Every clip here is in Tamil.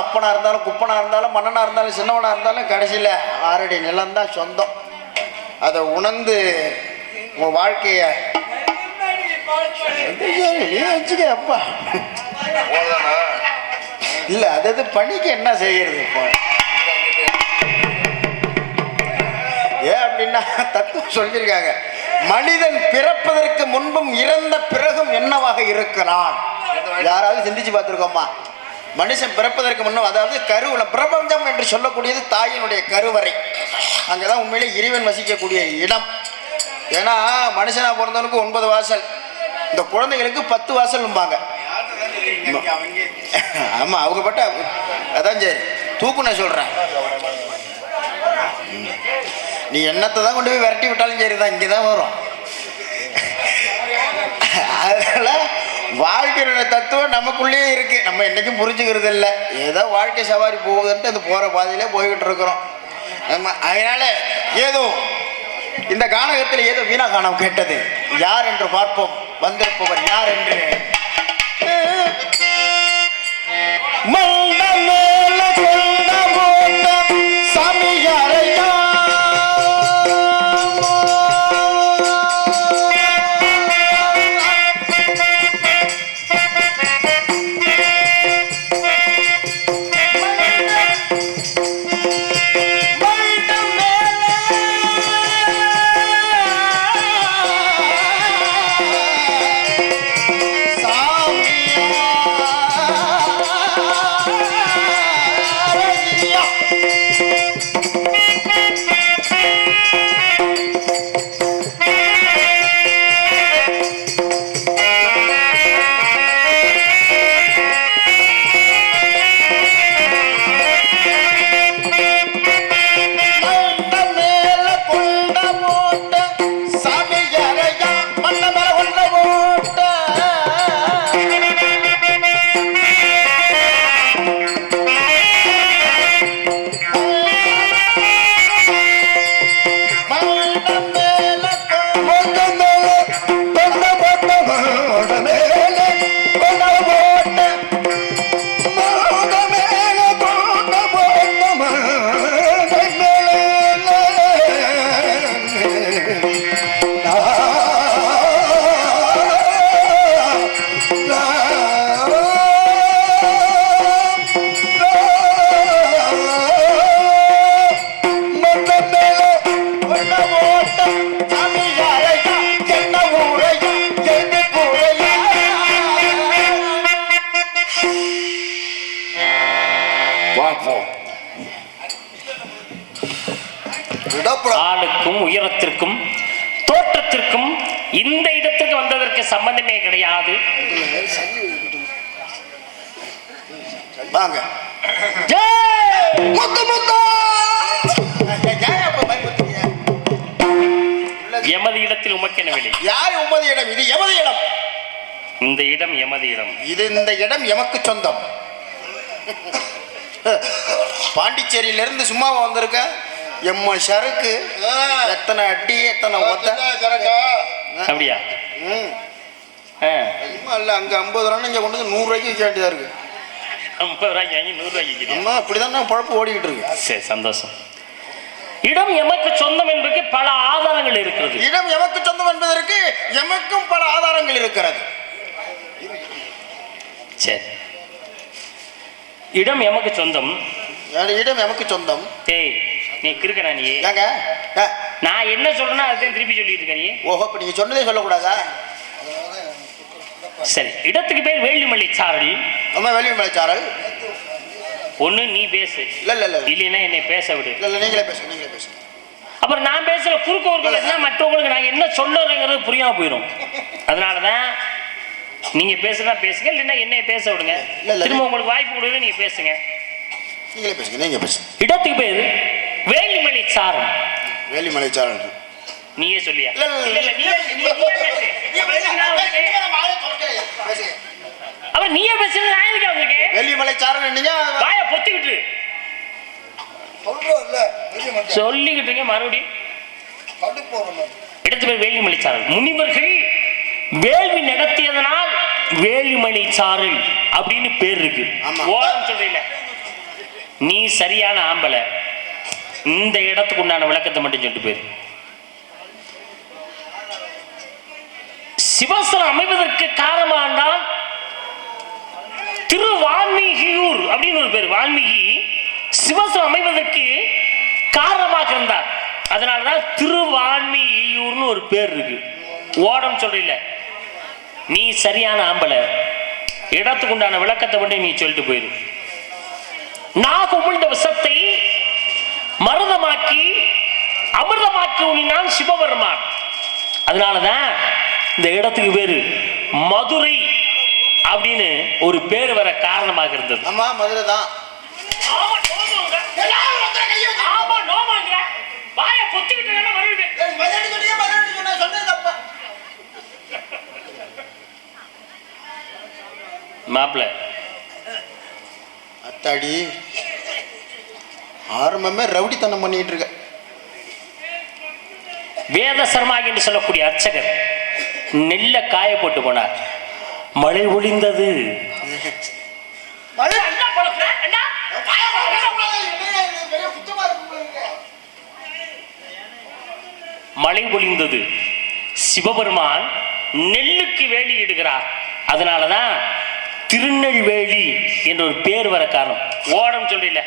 அப்பனா இருந்தாலும் குப்பனா இருந்தாலும் மன்னனா இருந்தாலும் சின்னவனா இருந்தாலும் கடைசியில் 6 அடி நிலம்தான் சொந்தம். அதை உணர்ந்து உன் வாழ்க்கைய வச்சுக்க அப்பா இல்ல அது பணிக்கு என்ன செய்யறது இப்போ ஏன் அப்படின்னா தத்துவம் சொல்லியிருக்காங்க, மனிதன் பிறப்பதற்கு முன்பும் இறந்த பிறகும் என்னவாக இருக்கிறான். யாராவது சிந்திச்சு பார்த்துருக்கோமா? மனுஷன் பிறப்பதற்கு முன்னும், அதாவது கருவுல பிரபஞ்சம் என்று சொல்லக்கூடியது தாயினுடைய கருவறை. அங்கதான் உண்மையிலே இறைவன் வசிக்கக்கூடிய இடம். ஏன்னா மனுஷனா பிறந்தவனுக்கு 9 வாசல், இந்த குழந்தைகளுக்கு 10 வாசல்பாங்க. ஆமா அவங்க பட்ட அதான் சரி தூக்குன சொல்றேன். நீ என்னத்தை தான் கொண்டு போய் விரட்டி விட்டாலும் சரிதான், இங்கதான் வரும். அதனால வாழ்க்கையோட தத்துவம் நமக்குள்ளேயே இருக்கு, நம்ம என்னைக்கும் புரிஞ்சுக்கிறது இல்லை. ஏதோ வாழ்க்கை சவாரி போகுதுன்ட்டு அது போற பாதையிலே போய்கிட்டு இருக்கிறோம். அதனால ஏதோ இந்த கானகத்தில் ஏதோ வீணா கானம் கேட்டது. யார் என்று பார்ப்போம், வந்திருப்பவர் யார் என்று. பார்ப்போம். ஆளுக்கும் உயரத்திற்கும் தோற்றத்திற்கும் இந்த இடத்துக்கு வந்ததற்கு சம்பந்தமே கிடையாது. வாங்க. எமது இடத்தில் உமக்கென விலை. யார் உமது இடம்? இது எமது இடம். இந்த இடம் எமது இடம். இது இந்த இடம் எமக்கு சொந்தம். பாண்டிச்சேரியிலிருந்து சும்மாவா வந்திருக்க? எம்ம சரக்கு எத்தனை அடி எத்தனை அப்படியா? இல்ல அங்க 50 ரூபா இங்க கொண்டு 100 ரூபாய்க்கு விற்க வேண்டியதா இருக்கு. 50 ரூபாய்க்கு வாங்கி 100 ரூபாய்க்கு அம்மா அப்படிதான் நான் பழப்பு ஓடிக்கிட்டு இருக்கு. சரி, சந்தோஷம். இடம் எமக்கு சொந்தம் என்பதற்கு பல ஆதாரங்கள் இருக்கிறது. இடம் எமக்கு சொந்தம் என்பதற்கு எமக்கும் பல ஆதாரங்கள் இருக்கிறது. சரி, இடம் எமக்கு சொந்தம். இடம் எமக்கு சொந்தம். ஏய், நீ கிறுக்கனா? நீ ஏங்க நான் என்ன சொல்றேன்னா அதுதான் திருப்பி சொல்லிட்டு இருக்க. நீ ஓஹோ, இப்ப நீங்க சொன்னதே சொல்லக்கூடாதா? சரி, இடத்துக்கு பேர் வேள்விமலை சாரல். அம்மா வேள்விமலை சாரல். ஒண்ணு நீ பேசு, இல்ல இல்ல இல்ல இல்லைன்னா என்னை பேச விடு. இல்ல நீங்களே பேசுங்க, நீங்களே பேசுங்க. அப்புறம் நான் பேசுற குறுக்கோர்கள்னா மற்றவங்களுக்கு நான் என்ன சொல்லுறேங்கிறது புரியாம போயிடும். அதனாலதான் நீங்க பேசுனா பேசுங்க, இல்லைன்னா என்னைய பேச விடுங்க. திரும்ப உங்களுக்கு வாய்ப்பு கொடுங்க, நீங்க பேசுங்க. நீங்களே பேசுங்க, நீங்க பேசுங்க. இடத்துக்கு பேரு வேள்விமலை சாரல். வேள்விமலை சாரல் நீயே சொல்லியா? இல்ல இல்ல இல்ல நீயே அப்புறம் நீயே பேசுறது நான் எதுக்கு வந்திருக்கேன்? வேள்விமலை சாரல் நீங்க வாயை பொத்திக்கிட்டு சொல்லிக்கிட்டு இருக்கீங்க மறுபடியும். இடத்து பேர் வேள்விமலை சாரல். முனிவர்கள் வேள்வி நடத்தியதனால் வேள்விமலை சாரல் அப்படின்னு பேர் இருக்கு. ஓரம் சொல்றீங்க. நீ சரியான ஆம்பளை. இந்த இடத்துக்கு உண்டான விளக்கத்தை மட்டும் சொல்லிட்டு போயிரு. சிவஸ்தலம் அமைவதற்கு காரணமானால் திருவான்மீகியூர் அப்படின்னு ஒரு பேர். வால்மீகி சிவஸ்தலம் அமைவதற்கு காரணமாக இருந்தார். அதனாலதான் திருவான்மீகியூர்னு ஒரு பேர் இருக்கு. ஓடம் சொல்றீங்க. நீ சரியான ஆம்பளை. இடத்துக்கு உண்டான விளக்கத்தை மட்டும் நீ சொல்லிட்டு போயிரு. நாகுமுண்ட விஷத்தை மருதமாக்கி அமிர்தமாக்கி உண்ணினான் சிவபெருமான். அதனாலதான் இந்த இடத்துக்கு பேரு மதுரை அப்படின்னு ஒரு பேர் வர காரணமாக இருந்தது. ஆமா, மதுரை தான். மாப்பிள்ள அத்தாடி ஆரம்பமே ரவுடித்தனம் பண்ணிட்டு இருக்க. வேத சர்மாகி என்று சொல்லக்கூடிய அர்ச்சகர் நெல்ல காய போட்டு போனார். மழை ஒளிந்தது. மழை பொழிந்தது. சிவபெருமான் நெல்லுக்கு வேலி இடுகிறார். அதனாலதான் திருநெல்வேலி என்ற ஒரு பேர் வர காரணம். ஓடம் சொல்றீல.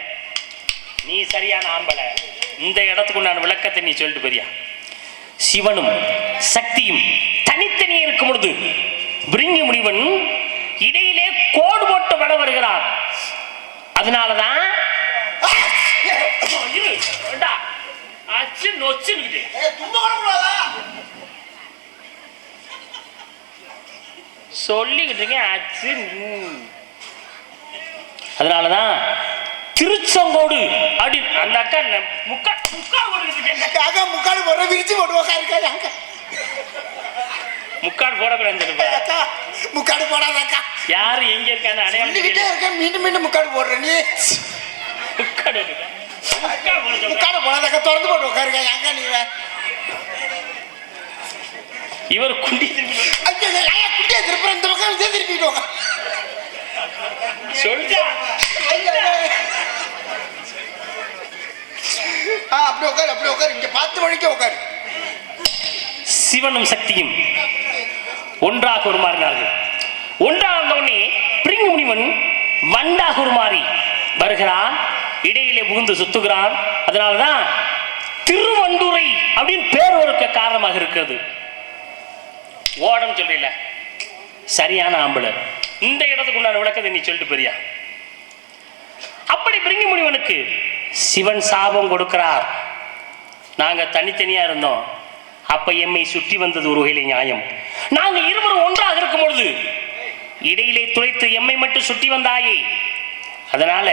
நீ சரியான ஆம்பளை. இந்த இடத்துக்கு நான் விளக்கத்தை நீ சொல்லிட்டு பெரியா. சிவனும் சக்தியும் தனித்தனியே இருக்கும் பொழுது பிரிங்கி முனிவன் இடையிலே கோடு போட்டு வள வருகிறார். அதனாலதான் சொல்லிக்கிட்டு அச்சு. அதனாலதான் திருச்செங்கோடு அப்படி அந்த அக்கா முக்காடு போடுற விரிச்சு போடுவாங்க. முக்காடு போடக்கூடாது. முக்காடு போடாதாக்கா. யாரு எங்க இருக்கான்னு அடையாளம் இருக்க. மீண்டும் மீண்டும் முக்காடு போடுற நீ. முக்காடு முக்காடு போடாதாக்கா. திறந்து போட்டு உட்காருங்க. எங்க நீ இவர் குண்டி குண்டியா திருப்பி இந்த பக்கம் திருப்பிட்டு சொல்லிட்டா. அப்படி உட்காரு, அப்படி உட்காரு. இங்க 10 மணிக்கு உட்காரு. சிவனும் சக்தியும் ஒன்றாக உருமாறினார்கள். ஒன்றாக வந்தவுடனே பிரிங்கு முனிவன் வண்டாக உருமாறி வருகிறான். இடையிலே புகுந்து சுத்துகிறான். அதனாலதான் திருவண்டுரை அப்படின்னு பேர் ஒருக்க காரணமாக இருக்கிறது. ஓடம் சொல்றீல. சரியான ஆம்பளை. இந்த இடத்துக்கு உண்டான விளக்கத்தை நீ சொல்லிட்டு பெரியா. அப்படி அப்படி பிரிங்கி முனிவனுக்கு சிவன் சாபம் கொடுக்கிறார். நாங்க தனித்தனியா இருந்தோம். அப்ப எம்மை சுற்றி வந்தது ஒரு வகையிலே நியாயம். நாங்க இருவரும் ஒன்றாக இருக்கும் பொழுது இடையிலே துளைத்து எம்மை மட்டும் சுற்றி வந்தாயே. அதனால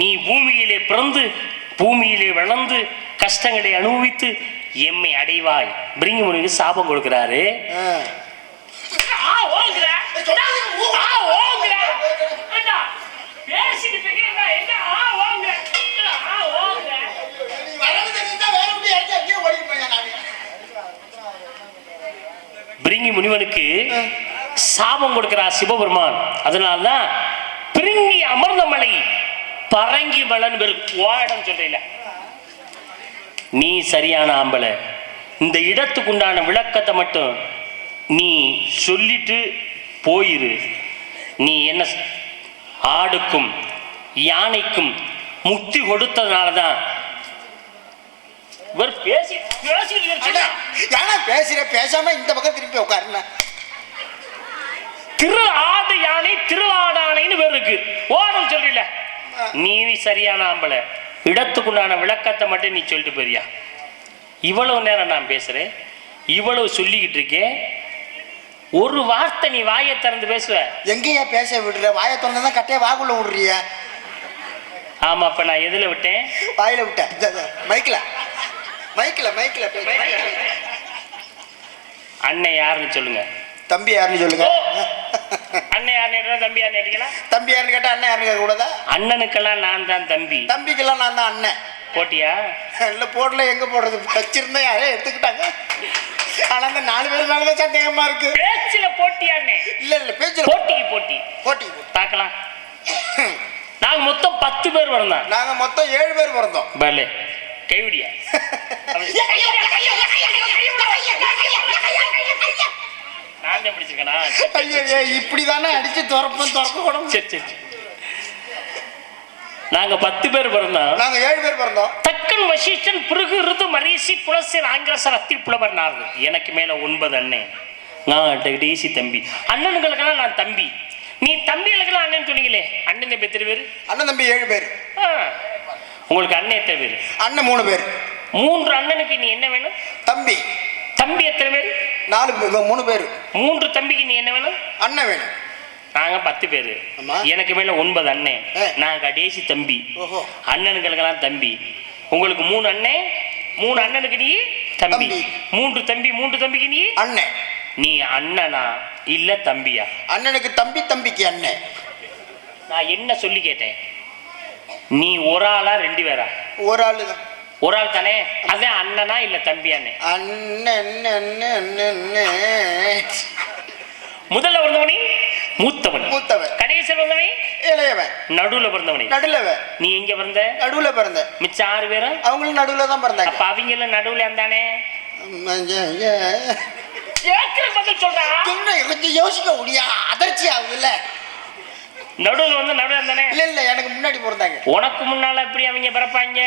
நீ பூமியிலே பிறந்து பூமியிலே வளர்ந்து கஷ்டங்களை அனுபவித்து எம்மை அடைவாய். பிரிங்கி முனிவுக்கு சாபம் கொடுக்கிறாரு. பிரிங்கி முனிவனுக்கு சாபம் கொடுக்கிறார் சிவபெருமான். அதனால்தான் பிரிங்கி அமர்ந்த மலை பரங்கி மலன் இடம் சொல்றீல. நீ சரியான ஆம்பளை. இந்த இடத்துக்கு உண்டான விளக்கத்தை மட்டும் நீ சொல்லிட்டு போயிரு. நீ என்ன ஆடுக்கும் யானைக்கும் முக்தி கொடுத்ததுனாலதான் பேசாம இந்த பக்கம் திருப்பி உட்காருங்க. திரு ஆடு யானை திருவாடானைன்னு பேர் இருக்கு. ஓடம் சொல்றீல. நீ சரியான ஆம்பளை. இடத்துக்குண்டான விளக்கத்தை மட்டும் நீ சொல்லிட்டு போறியா? இவ்வளவு நேரம் நான் பேசுறேன், இவ்வளவு சொல்லிக்கிட்டு இருக்கேன். ஒரு வார்த்தை நீ வாயை திறந்து பேசுவ. எங்கேயா பேச விடுற? வாயை திறந்துதான் கட்டையா வாக்குள்ள விடுறிய. ஆமா, அப்ப நான் எதுல விட்டேன்? வாயில விட்டேன். மைக்ல மைக்ல மைக்ல. அண்ணன் யாருன்னு சொல்லுங்க. தம்பி யாருன்னு சொல்லுங்க. அண்ணன் யாருன்னு தம்பி யாருன்னு கேட்டீங்களா? தம்பி யாருன்னு கேட்டா அண்ணன் யாருன்னு கேட்க கூடாதா? அண்ணனுக்கெல்லாம் நான் தான் தம்பி. தம்பிக்கெல்லாம் நான் தான் அண்ணன். போட்டியா? இல்ல போடல. எங்க போடுறது? வச்சிருந்தா யாரே எடுத்துக்கிட்டாங்க. ஆனா அந்த 4 பேர் மேலதான் சந்தேகமா இருக்கு. பேச்சுல போட்டியாண்ணே? இல்ல இல்ல பேச்சுல போட்டிக்கு போட்டி. போட்டி பார்க்கலாம். நாங்க மொத்தம் 10 பேர் பிறந்தோம். நாங்க மொத்தம் 7 பேர் பிறந்தோம். பலே கைவிடியா? நான் பிடிச்சிருக்கேனா? இப்படிதானே அடிச்சு திறக்க கூட. சரி சரி. நாங்க 10 பேர் பிறந்தோம். நாங்க 7 பேர் பிறந்தோம். தக்கன் வசிஷ்டன் பிருகு ருது மரீசி புலசர் ஆங்கிரசர் அத்தி புலவர் நார்து. எனக்கு மேல 9 அண்ணன். நான் டேசி தம்பி. அண்ணனுங்களுக்கெல்லாம் நான் தம்பி. நீ தம்பிகளுக்கெல்லாம் அண்ணன் சொன்னீங்களே. அண்ணன் தம்பி எத்தனை பேர்? அண்ணன் தம்பி 7 பேர். உங்களுக்கு அண்ணன் எத்தனை பேர்? அண்ணன் 3 பேர். 3 அண்ணனுக்கு நீ என்ன வேணும்? தம்பி. தம்பி எத்தனை பேர்? 3 பேர். 3 தம்பிக்கு நீ என்ன வேணும்? அண்ணன் வேணும். நாங்க 10 பேரு. எனக்கு மேல 9 அண்ணன். நான் கடைசி தம்பி. அண்ணனுங்களுக்கெல்லாம் தம்பி. உங்களுக்கு 3 அண்ணன். 3 அண்ணனுக்கு நீ தம்பி. 3 தம்பி. 3 தம்பிக்கு நீ அண்ணன். நீ அண்ணனா இல்ல தம்பியா? அண்ணனுக்கு தம்பி, தம்பிக்கு அண்ணன். நான் என்ன சொல்லி கேட்டேன்? நீ ஒரு ஆளா 2 பேரா? ஒரு ஆளு தான். ஒரு ஆள் தானே. அதான் அண்ணனா இல்ல தம்பியானே? அண்ணன். முதல்ல பிறந்தவனி மூத்தவன். கடைசியில் பிறந்தவனி இளையவன். நடுவுல பிறந்தவனி. நீ எங்க பிறந்த? நடுவுல பிறந்த. மிச்சம் 6 பேரும் அவங்களும் நடுவுல தான் பிறந்தாங்க. அப்ப அவங்க எல்லாம் நடுவுல இருந்தானே. கொஞ்சம் யோசிக்க முடியா? அதிர்ச்சி ஆகுதுல்ல. நடுவுல வந்து நடுவுல இருந்தானே. இல்ல எனக்கு முன்னாடி பிறந்தாங்க. உனக்கு முன்னால எப்படி அவங்க பிறப்பாங்க?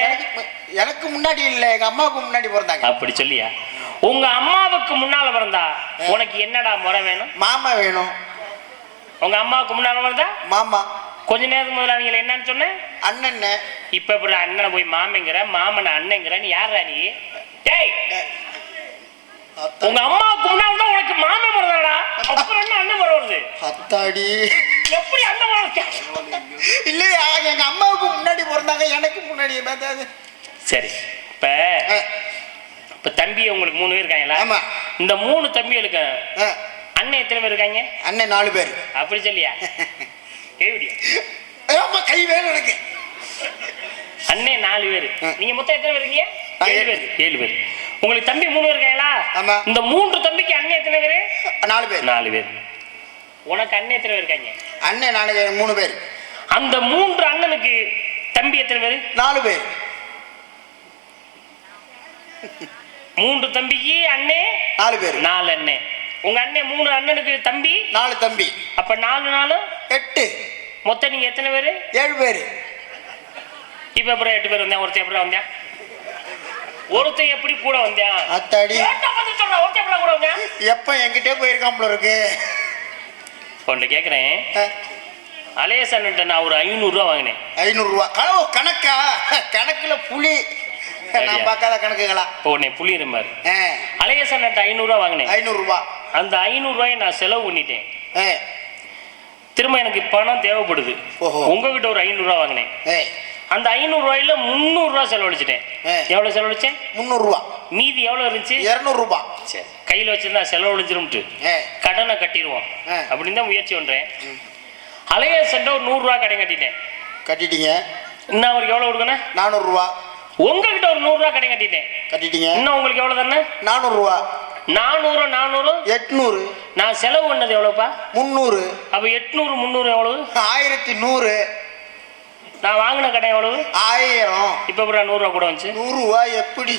எனக்கு முன்னாடி இல்ல, எங்க அம்மாவுக்கு முன்னாடி பிறந்தாங்க. அப்படி சொல்லியா? உங்க அம்மாவுக்கு முன்னால பிறந்தா உனக்கு என்னடா முறை வேணும்? மாமா வேணும். உங்க அம்மாவுக்கு முன்னால பிறந்தா மாமா. கொஞ்ச நேரம் முதல்ல அவங்க என்னன்னு சொன்ன? அண்ணன். இப்ப இப்படி அண்ணனை போய் மாமங்கிற, மாமனை அண்ணங்கிற. நீ யாரா நீ? டேய், உங்க அம்மாவுக்கு முன்னால தான் உனக்கு மாமே பிறந்தாடா. அப்புறம் என்ன அண்ணன் முறை வருது? அத்தாடி, எப்படி அண்ணன் முறை? இல்லையா, எங்க அம்மாவுக்கு முன்னாடி பிறந்தாங்க, எனக்கு முன்னாடி. சரி, இப்ப தம்பி உங்களுக்கு 3 பேர் இருக்காங்களா? ஆமா. இந்த 3 தம்பிகளுக்கு அண்ணன் எத்தனை பேர் இருக்காங்க? அண்ணன் 4 பேர். அப்படி சொல்லியா? கை வேணும் எனக்கு. அண்ணன் 4 பேர். நீங்க மொத்தம் எத்தனை பேர் இருக்கீங்க? 7 பேர். 7 பேர். உங்களுக்கு தம்பி 3 பேர் இருக்காங்களா? ஆமா. இந்த 3 தம்பிக்கு அண்ணன் எத்தனை பேர்? 4 பேர். 4 பேர். உனக்கு அண்ணன் எத்தனை பேர் இருக்காங்க? அண்ணன் 3 பேர். அந்த 3 அண்ணனுக்கு தம்பி எத்தனை பேர்? 4 பேர். 3 தம்பிக்கு அண்ணன் 4 பேர். 4 அண்ணன். உங்க அண்ணன் 3 அண்ணனுக்கு தம்பி 4 தம்பி. அப்ப 4 4 8. மொத்தம் நீங்க எத்தனை பேரு? 7 பேர். இப்ப அப்புறம் 8 பேர் வந்தேன். ஒருத்தன் எப்படி வந்தேன்? ஒருத்தன் எப்படி கூட வந்தேன்? அத்தாடி, ஒருத்தன் எப்படி கூட வந்தேன்? எப்ப என்கிட்டே போயிருக்கான் போல இருக்கு. ஒன்று கேட்குறேன். அலேசன்ட்ட நான் ஒரு 500 ரூபா வாங்கினேன். 500 ரூபா கணக்கா? கணக்குல புலி நான் பார்க்காத கணக்குகளா? இப்போ உடனே புளியிற மாதிரி அலேசன்ட்ட 500 ரூபா வாங்கினேன். 500 ரூபா. அந்த 500 ரூபாயை நான் செலவு பண்ணிட்டேன். திரும்ப எனக்கு பணம் தேவைப்படுது. உங்ககிட்ட ஒரு 500 ரூபா வாங்கினேன். அந்த 500 ரூபாயில 300 ரூபா செலவழிச்சிட்டேன். எவ்வளவு செலவழிச்சேன்? 300 ரூபா. மீதி எவ்வளவு இருந்துச்சு? 200 ரூபா. சரி, கையில வச்சிருந்தா செலவழிச்சிரும்ட்டு கடனை கட்டிடுவோம் அப்படின்னு தான் முயற்சி பண்றேன். அலையசன்ட்ட ஒரு 100 ரூபா கடன் கட்டிட்டேன். கட்டிட்டீங்க. இன்னும் அவருக்கு எவ்வளவு கொடுக்கணும்? 400 ரூபா. உங்ககிட்ட ஒரு 100 ரூபா கடன் கட்டிட்டேன். கட்டிட்டீங்க. இன்னும் உங்களுக்கு எவ்வளவு தரணும்? 400 ரூபா. 400 800. நான் செலவு பண்ணது எவ்வளவுப்பா? 300. அப்ப 800 300 எவ்வளவு? 1100. நான் வாங்கின கடை எவ்வளவு? 1000. இப்ப அப்புறம் 100 ரூபா கூட வந்துச்சு. 100 ரூபா எப்படி?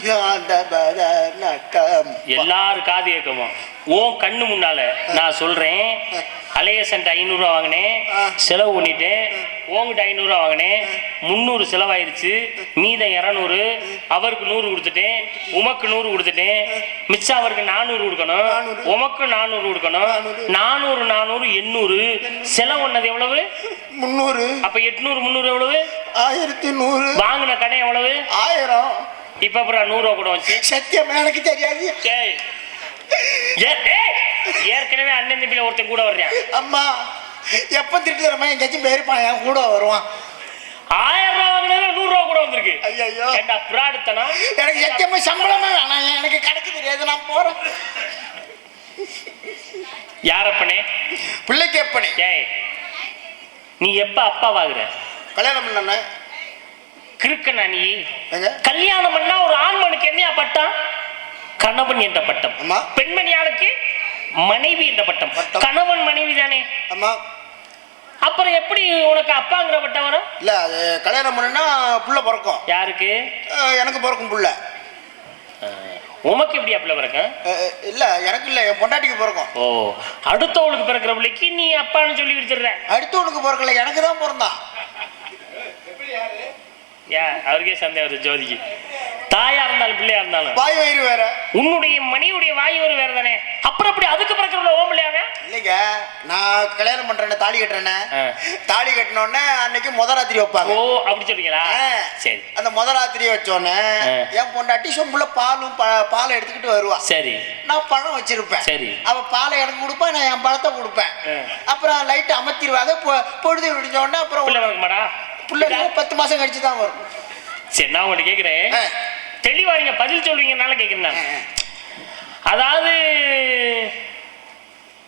எல்லாரும் காது கேட்கமா உன் கண்ணு முன்னால நான் சொல்றேன். அலையசன்ட்ட 500 ரூபா வாங்கினேன், செலவு பண்ணிட்டேன். உங்ககிட்ட 500 ரூபா வாங்கினேன், 300 செலவாயிருச்சு. மீதம் 200. அவருக்கு 100 கொடுத்துட்டேன், உமக்கு 100 கொடுத்துட்டேன். மிச்சம் அவருக்கு 400 கொடுக்கணும், உமக்கு 400 கொடுக்கணும். 400 400 800. செலவு பண்ணது எவ்வளவு? 300. அப்ப 800 300 எவ்வளவு? 1100. வாங்கின கடை எவ்வளவு? 1000. இப்ப அப்புறம் 100 ரூபா கூட வந்துச்சு. சத்தியமா எனக்கு தெரியாது. ஏற்கனவே அண்ணன் தம்பியில ஒருத்தன் கூட வர்றேன். அம்மா எப்ப திட்டு தரமா எங்கேயாச்சும் போயிருப்பான், என் கூட வருவான். 1000 ரூபா வாங்கினா 100 ரூபா கூட வந்திருக்கு. ஐயோ ஏண்டா பிராடுத்தனா? எனக்கு சத்தியமா சம்பளமே வேணாம், எனக்கு கணக்கு தெரியாது, நான் போறேன். யாரப்பனே? பிள்ளைக்கு எப்பனே? ஏய் நீ எப்ப அப்பாவாகுற? கல்யாணம் பண்ண கிறுக்கனா நீ? கல்யாணம் பண்ணா ஒரு ஆண்மனுக்கு என்னையா பட்டம்? கணவன் என்ற பட்டம். பெண்மணியாளுக்கு மனைவி என்ற பட்டம். கணவன் மனைவி தானே? ஆமா. அப்புறம் எப்படி உனக்கு அப்பாங்கிற பட்டம் வரும்? இல்ல அது கல்யாணம் பண்ணா புள்ள பிறக்கும். யாருக்கு? எனக்கு பிறக்கும் புள்ள. உமக்கு எப்படி புள்ள பிறக்கும்? இல்ல எனக்கு இல்ல, என் பொண்டாட்டிக்கு பிறக்கும். ஓ, அடுத்தவளுக்கு பிறக்கிற பிள்ளைக்கு நீ அப்பான்னு சொல்லி விடுத்துற. அடுத்தவளுக்கு பிறக்கல, எனக்கு தான் பிறந்தான். ஏன் அவருக்கே சந்தேகம் வருது ஜோதிக்கு. தாயா இருந்தாலும் பிள்ளையா இருந்தாலும் வாய் வயிறு வேற. உன்னுடைய மணியுடைய வாய் வயிறு வேற தானே. அப்புறம் அப்படி அதுக்கு பிறகு ஓம் பிள்ளையாவே? இல்லைங்க, நான் கல்யாணம் பண்றேன்னு தாலி கட்டுறேன்னு. தாலி கட்டினோடனே அன்னைக்கு முதராத்திரி வைப்பாங்க. ஓ அப்படி சொல்றீங்களா? சரி. அந்த முதராத்திரி வச்சோடனே என் பொண்டாட்டி சொம்புல பாலை எடுத்துக்கிட்டு வருவா. சரி. நான் பழம் வச்சிருப்பேன். சரி. அவ பாலை எனக்கு கொடுப்பேன், நான் என் பழத்தை கொடுப்பேன். அப்புறம் லைட் அமர்த்திடுவாங்க. பொழுது விடிஞ்ச உடனே அப்புறம் பிள்ளை 10 மாசம் கழிச்சு தான் வரும். சரி, நான் உங்கள்ட்ட கேட்கிறேன், தெளிவா நீங்க பதில் சொல்றீங்கனால கேட்கிறேன். அதாவது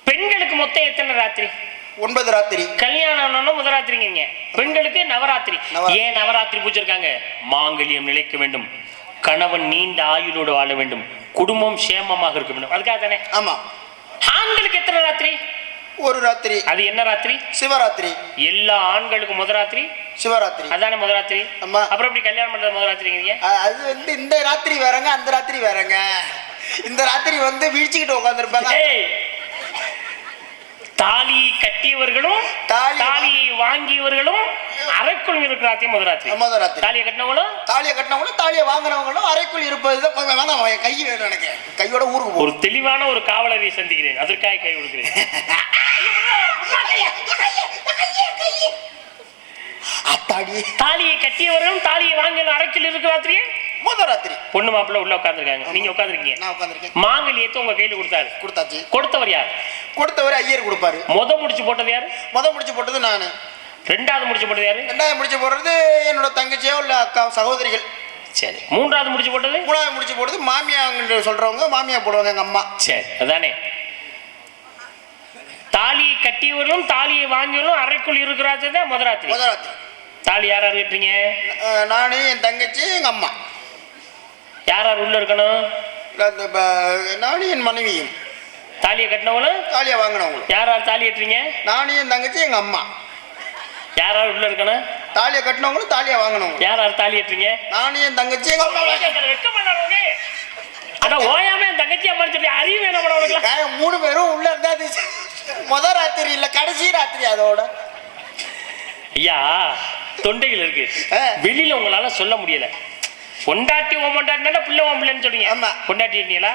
பெண்களுக்கு மொத்தம் எத்தனை ராத்திரி? 9 ராத்திரி. கல்யாணம் முதராத்திரிங்க. பெண்களுக்கு நவராத்திரி. ஏன் நவராத்திரி பூஜிருக்காங்க? மாங்கல்யம் நிலைக்க வேண்டும், கணவன் நீண்ட ஆயுளோடு வாழ வேண்டும், குடும்பம் சேமமாக இருக்க வேண்டும், அதுக்காக தானே? ஆமா. ஆண்களுக்கு எத்தனை ராத்திரி? ஒரு ராத்திரி. அது என்ன ராத்திரி? சிவராத்திரி. எல்லா ஆண்களுக்கும் முதராத்திரி சிவராத்திரி. அதானே முதராத்திரி. ஆமா. அப்புறம் எப்படி கல்யாணம் பண்றது முதராத்திரிங்க? அது வந்து இந்த ராத்திரி வேறங்க, அந்த ராத்திரி வேறங்க. இந்த ராத்திரி வந்து வீழ்ச்சிக்கிட்டு உட்கார்ந்துருப்பாங்க. தாலி கட்டியவர்களும் தாலியை வாங்கியவர்களும் அறைக்குள் இருக்கிற ராத்திரி முதராத்திரி. முதராத்திரி. தாலியை கட்டினவங்களும் தாலியை வாங்கினவங்களும் அறைக்குள் இருப்பது. கை வேணும் எனக்கு, கையோட ஊருக்கு ஒரு தெளிவான ஒரு காவலரை சந்திக்கிறேன், அதற்காக கை கொடுக்கிறேன். தாலியை கட்டியவர்களும் தாலியை வாங்கின அறைக்குள் இருக்கிற ராத்திரியே முதராத்திரி. பொண்ணு மாப்பிள்ள உள்ள உட்கார்ந்துருக்காங்க, நீங்க உட்கார்ந்துருக்கீங்க. நான் உட்கார்ந்துருக்கேன். மாங்கல்யத்தை உங்க கையில கொடுத்தாச்சு. கொடுத்தவர் யார்? கொடுத்தவர் ஐயர் கொடுப்பாரு. முடிச்சு போட்டது யாரு? முடிச்சு போட்டது நானு. ரெண்டாவது முடிச்சு போட்டது யாரு? ரெண்டாவது முடிச்சு போடுறது என்னோட தங்கச்சியோ இல்ல அக்கா சகோதரிகள். சரி. மூன்றாவது முடிச்சு போட்டது? மூணாவது முடிச்சு போடுறது மாமியா சொல்றவங்க, மாமியா போடுவாங்க எங்க அம்மா. சரி, அதானே. தாலியை கட்டியவர்களும் தாலியை வாங்கியவர்களும் அறைக்குள் இருக்கிறாச்சு தான் முதராத்திரி. தாலி யார் யார் கட்டுறீங்க? நானு, என் தங்கச்சி, எங்க அம்மா. யார் யார் உள்ள இருக்கணும்? நானும் என் மனைவியும். தாலியை கட்டினவங்களும் தாலியை வாங்கினவங்களும். யார் யார் தாலி கட்டுறீங்க? நானும் என் தங்கச்சி, எங்க அம்மா. யார் யார் உள்ள இருக்கணும்? தாலியை கட்டினவங்களும் தாலியை வாங்கினவங்க. யார் யார் தாலி கட்டுறீங்க? நானும் என் தங்கச்சி, எங்க அம்மா. ஆனா ஓயாம என் தங்கச்சி அம்மா சொல்லி அறிவு என்ன பண்ண? 3 பேரும் உள்ள இருந்தா முதல் ராத்திரி இல்ல கடைசி ராத்திரி. அதோட ஐயா தொண்டைகள் இருக்கு, வெளியில உங்களால சொல்ல முடியல. பொண்டாட்டி ஓமண்டாட்டினா பிள்ளை ஓம்பலன்னு சொல்றீங்க. பொண்டாட்டி இருக்கீங்களா?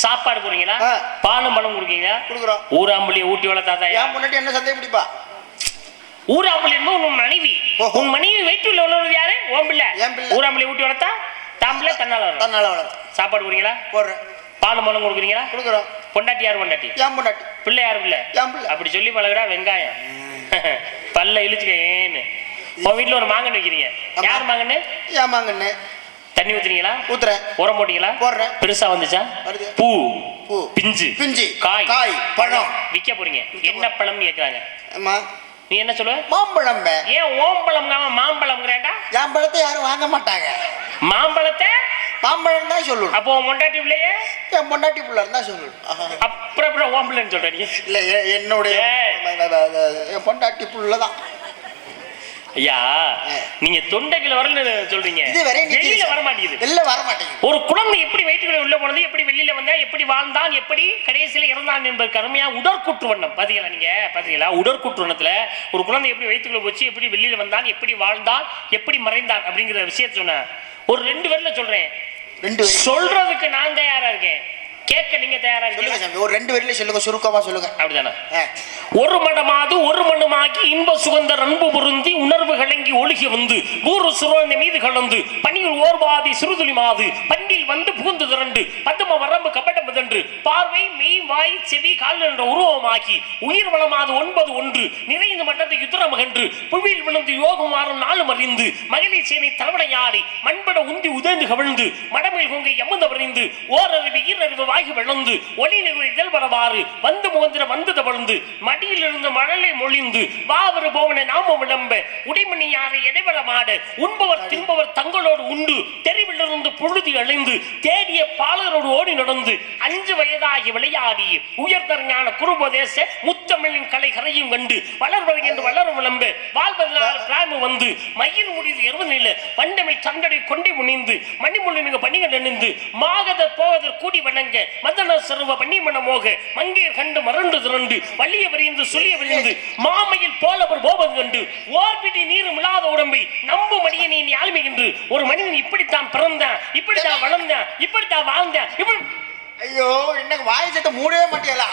சாப்பாடு போடுறீங்களா? பாலும் பழம் கொடுக்கீங்களா? கொடுக்குறோம். ஊராம்புள்ளியை ஊட்டி வளர்த்தாதா? என் பொண்டாட்டி என்ன சந்தேகம் பிடிப்பா? ஊராம்புலி என்பது உன் மனைவி. ஓஹோ. உன் மனைவி வயிற்றுல உள்ளது யாரு? ஓம் பிள்ளை. என் பிள்ளை. ஊராம்புலி ஊட்டி வளர்த்தா தாம்பிள்ளை தன்னால வரும். தன்னால வளர்த்து சாப்பாடு கொடுக்குறீங்களா? போடுறேன். பால் மலம் கொடுக்குறீங்களா? கொடுக்குறோம். பொண்டாட்டி யார் பொண்டாட்டி? என் பொண்டாட்டி. பிள்ளை யார் பிள்ளை? என் பிள்ளை. அப்படி சொல்லி பழகுடா வெங்காயம். பல்ல இழுச்சுக்க ஏன்னு. உன் வீட்டுல ஒரு மாங்கன்னு வைக்கிறீங்க. ஆமா. யார் மாங்கன்னு? ஏமாங்கண்ணே. தண்ணி ஊத்துறீங்களா? ஊத்துறேன். உரம் போட்டீங்களா? போடுறேன். பெருசா வந்துச்சா? வருது. பூ பூ பிஞ்சு பிஞ்சு காய் காய் பழம் விற்க போறீங்க. என்ன பழம்னு கேட்கறாங்க. ஆமா. நீ என்ன சொல்லுவ? மாம்பழம். ஏன் ஓம்பழம் மாம்பழம்ங்கிறேன்டா? என் பழத்தை யாரும் வாங்க மாட்டாங்க. மாம்பழத்தை மாம்பழம் தான் சொல்லணும். அப்போ உன் பொண்டாட்டி பிள்ளையே என் பொண்டாட்டி பிள்ளை தான் சொல்லணும். அப்புறம் ஓம்பலன்னு சொல்ற நீ? இல்ல என்னுடைய என் பொண்டாட்டி புள்ள தான். ஐயா நீங்க தொண்டைக்குள்ள வரல சொல்றீங்க, வெளியில வர மாட்டேங்குது. வெளில வர மாட்டேங்குது. ஒரு குழந்தை எப்படி வயிற்றுக்குள்ள உள்ள போனது, எப்படி வெளியில வந்தா, எப்படி வாழ்ந்தான், எப்படி கடைசியில இறந்தான் என்பது அருமையா உடற்கூற்று வண்ணம் பாத்தீங்களா? நீங்க பாத்தீங்களா உடற்கூற்று வண்ணத்துல ஒரு குழந்தை எப்படி வயிற்றுக்குள்ள போச்சு, எப்படி வெளியில வந்தான், எப்படி வாழ்ந்தான், எப்படி மறைந்தான் அப்படிங்கிற விஷயத்த சொன்ன ஒரு 2 வரியில சொல்றேன். சொல்றதுக்கு நான் தயாரா இருக்கேன், கேட்க நீங்க தயாரா இருக்கீங்க? ஒரு 2 வரியில சொல்லுங்க, சுருக்கமா சொல்லுங்க. அப்படிதானே? ஒரு மடமாது ஒரு மண்ணுமாகி இன்ப சுகந்தர் அன்பு பொருந்தி உணர்வு கலங்கி ஒழுகி வந்து ஊரு சுரோந்த மீது கலந்து பணியில் ஓர்வாதி சிறுதுளி மாது பண்டில் வந்து புகுந்து திரண்டு பத்தும வரம்பு கபட முதன்று பார்வை மெய் வாய் செவி கால் என்ற உருவமாகி உயிர் வளமாது 9 ஒன்று நிறைந்து மட்டத்தை யுத்தரமகன்று புவியில் விழுந்து யோகம் மாறும் நாளும் அறிந்து மகளிர் சேனை தலைவடையாடி மண்பட உந்தி உதர்ந்து கவிழ்ந்து மடமில் கொங்கை எமுந்த வரைந்து ஓரறிவு ஈரறிவு வாகி விளந்து ஒளி நிகழ் இதழ் வரவாறு வந்து முகந்திர வந்து தவழ்ந்து மடியிலிருந்து மழலை மொழிந்து வாவரு போவன நாம விளம்ப உடைமணி யாரை எடைவர மாட உண்பவர் தின்பவர் தங்களோடு உண்டு தெருவிலிருந்து புழுதி அழிந்து தேடிய பாலரோடு ஓடி நடந்து 5 வயதாகி விளையாடி உயர்தர் ஞான குருபதேச முத்தமிழின் கலை கரையும் கண்டு வளர்வது என்று வளர விளம்ப வாழ்வதனால் பிராம வந்து மயில் முடிது 20 நில வண்டமிழ் சண்டடை கொண்டே முனிந்து மணிமொழி பணிகள் அணிந்து மாகதர் போவதர் கூடி வணங்க மதன சர்வ பன்னிமண மோக மங்கையர் கண்டு மறண்டு திரண்டு வள்ளிய விரிந்து சொல்லிய விரிந்து மாமையில் போலவர் போவது கண்டு ஓர்பிடி நீரும் இல்லாத உடம்பை நம்பு மடியனை நீ ஆளுமை என்று ஒரு மனிதன் இப்படித்தான் பிறந்தான், இப்படித்தான் வளர்ந்தான், இப்படித்தான் வாழ்ந்தான். இப்படி ஐயோ இன்னைக்கு வாய் சத்த மூடவே மாட்டியலா?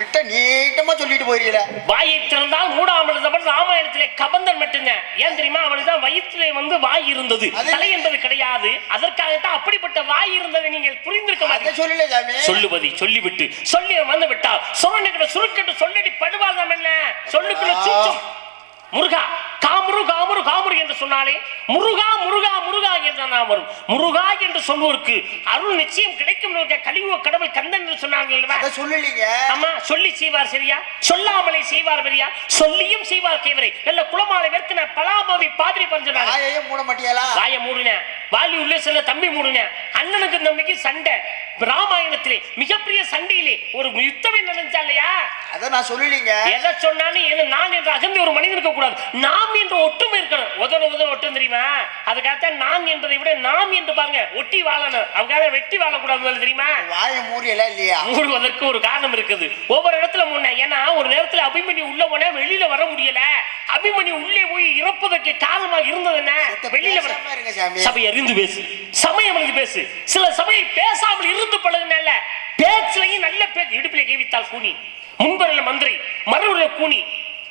விட்ட நீட்டமா சொல்லிட்டு போயிருக்கீல. வாயை திறந்தால் மூடாமல் இருந்தவன் ராமாயணத்திலே கபந்தன் மட்டும்தான். ஏன் தெரியுமா? அவனுக்கு தான் வயிற்றிலே வந்து வாய் இருந்தது, தலை என்பது கிடையாது. அதற்காகத்தான் அப்படிப்பட்ட வாய் இருந்ததை நீங்கள் புரிந்திருக்க மாட்டீங்க. சொல்லல சாமி. சொல்லுவதை சொல்லிவிட்டு சொல்லி வந்து விட்டால் சொரனுக்கிட்ட சுருக்கிட்டு சொல்லடி படுவாதாம் என்ன சொல்லுக்குள்ள சூச்சும் முருகா காமுரு காமுரு காமுரு என்று சொன்னாலே முருகா முருகா முருகா என்ற நாம் வரும். முருகா என்று சொல்வோருக்கு அருள் நிச்சயம் கிடைக்கும். கலியுக கடவுள் கந்தன் என்று சொன்னார்கள். சொல்லலீங்க. ஆமா, சொல்லி செய்வார் சரியா, சொல்லாமலே செய்வார் பெரியா, சொல்லியும் செய்வார் கேவரை. நல்ல குளமாலை வெறுக்கின பலாமாவி பாதிரி பஞ்சனாங்க. வாயை மூட மாட்டியலா? வாயை மூடுன வாலி உள்ளே செல்ல தம்பி மூடுன. அண்ணனுக்கு தம்பிக்கு சண்டை. ராமாயணத்திலே மிகப்பெரிய சண்டையிலே ஒரு யுத்தமே நடந்துச்சா இல்லையா? அத நான் சொல்லலீங்க. எதை சொன்னாலும் எது நான் என்ற அகந்தை ஒரு மனிதன் இருக்க கூடாது. நாம் என்ற ஒற்றுமை இருக்கணும். உதர ஒட்டும் தெரியுமா? அதுக்காகத்தான் நான் என்பதை விட நாம் என்று பாருங்க, ஒட்டி வாழணும். அவங்க வெட்டி வாழக்கூடாது தெரியுமா? வாயை மூடியல இல்லையா? மூடுவதற்கு ஒரு காரணம் இருக்குது. ஒவ்வொரு இடத்துல முன்ன ஏன்னா ஒரு நேரத்துல அபிமன்யு உள்ள போன வெளியில வர முடியல. அபிமன்யு உள்ளே போய் இறப்பதற்கு காரணமாக இருந்தது என்ன? வெளியில வர சபை அறிந்து பேசு, சமயம் அறிந்து பேசு. சில சமயம் பேசாமல் இருந்து பழகுனால பேச்சுலையும் நல்ல பேச்சு. இடுப்பில கைவித்தால் கூனி, முன்பரில் மந்திரி, மறுவுல கூனி,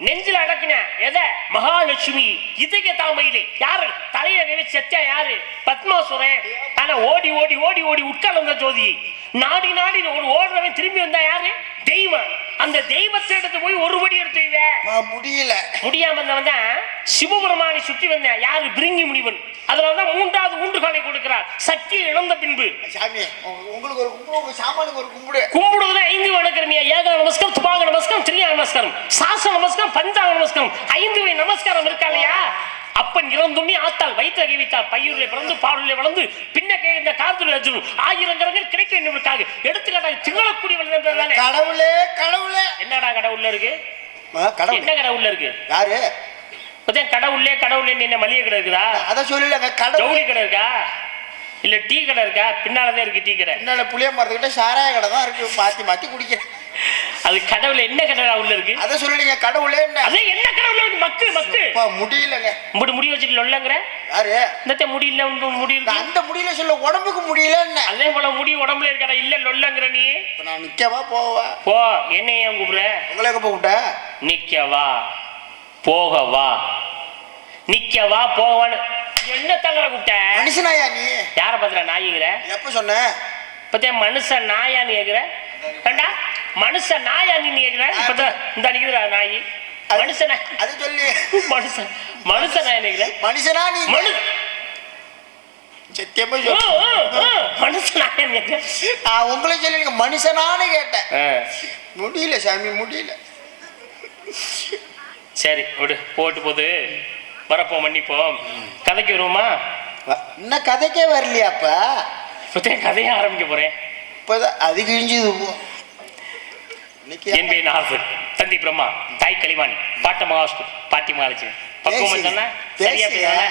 நெஞ்சில அடக்கின எதை? மகாலட்சுமி இதய தாமையிலே யாரு தலையில கை செத்தா யாரு? பத்மாசுரன். ஆனா ஓடி ஓடி ஓடி ஓடி உட்கார்ந்த ஜோதியை நாடி நாடி ஒரு ஓடுறவன் திரும்பி வந்தா யாரு? தெய்வம். அந்த தெய்வத்தை எடுத்து போய் ஒரு படி எடுத்து முடியல. முடியாம வந்தவன் தான் சிவபெருமானை சுற்றி வந்தேன். யாரு? பிரிங்கி முனிவன். அதனாலதான் 3வது ஊன்றுகாலை கொடுக்கிறார். சக்தியை இழந்த பின்பு சாமி உங்களுக்கு ஒரு கும்பிடு, சாமானுக்கு ஒரு கும்பிடு. கும்பிடுவதுல 5 வணக்கரமியா. ஏக நமஸ்காரம், துபாக நமஸ்காரம், திரியா நமஸ்காரம், சாச நமஸ்காரம், பஞ்சாங்க நமஸ்காரம், 5 வை நமஸ்காரம் இருக்கா இல்லையா? அப்பன் இறந்துண்ணி ஆத்தாள் வயிற்று அகிவித்தார். பையூரிலே பிறந்து பாடூரிலே வளர்ந்து பின்ன இந்த கார்த்துள்ள அர்ஜுனன் 1000 கரங்கள் கிடைக்க வேண்டியவருக்காக எடுத்துக்காட்டாக திகழக்கூடியவள். கடவுளே கடவுளே. என்னடா கடவுள்ல இருக்கு? என்ன கடவுள்ல இருக்கு? யாரு? கடவுளே கடவுளே என்ன மளிகை கடை இருக்குதா? அத சொல்லலங்க. ஜவுளி கடை இருக்கா? இல்ல டீ கடை இருக்கா? பின்னாலதான் இருக்கு டீ கடை. பின்னால புளிய மரத்துக்கிட்ட சாராய கடை தான் இருக்கு. மாத்தி மாத்தி குடிக்கிறேன். அது கடவுள் என்ன கடை உள்ள இருக்கு? அத சொல்லலீங்க. கடவுளே அதே என்ன கடவுள் இருக்கு? மக்கு மக்கு முடியலங்க. முடி வச்சுட்டு சொல்லங்கற யாரு? இந்த முடியல முடி இருக்கு. அந்த முடியல சொல்ல உடம்புக்கு முடியல என்ன? அதே போல முடி உடம்புல இருக்கடா. இல்ல லொல்லங்கற நீ. நான் நிக்கவா போவா? போ. என்ன ஏன் கூப்பிடுற? உங்களுக்கு கூப்பிட்ட. நிக்கவா போகவா, நிக்கவா, போகவான்னு என்ன தங்கற கூப்பிட்ட? மனுஷனாயா நீ? யார பத்திர நாய்ங்கிற? எப்ப சொன்ன? பத்தியா மனுஷன் நாயான்னு கேக்குற? ஏண்டா மனுஷன் நாயா நீ கேக்குற? இப்பதான் இந்த நிக்குதுடா நாய். மனுஷனா? அது சொல்லி மனுஷன் மனுஷன் நாயா கேக்குற? மனுஷனா நீ? சத்தியமா மனுஷன் நாயான்னு கேக்குற? நான் உங்களை சொல்லி மனுஷனான்னு கேட்டேன். முடியல சாமி, முடியல. சரி விடு, போட்டு போது வரப்போ மன்னிப்போம். கதைக்கு வருவோமா? இன்னும் கதைக்கே வரலையாப்பா? இப்போதான் கதையை ஆரம்பிக்க போறேன். இப்போதான் அது கிழிஞ்சது போ. என்பே நார்பன், தந்தி பிரம்மா, தாய் கலிவாணி, பாட்ட மகாஸ்து, பாட்டி மகாலட்சுமி. பக்குவம் சொன்னா சரியா பேசுங்க.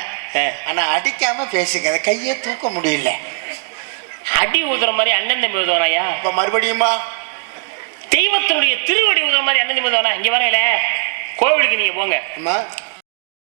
ஆனா அடிக்காம பேசுங்க. அதை கையே தூக்க முடியல. அடி ஊதுற மாதிரி அண்ணன் தம்பி ஊதுவானாயா? இப்ப மறுபடியுமா? தெய்வத்தினுடைய திருவடி ஊதுற மாதிரி அண்ணன் தம்பி ஊதுவானா? இங்க வரையில கோவிலுக்கு நீங்க போங்க. அம்மா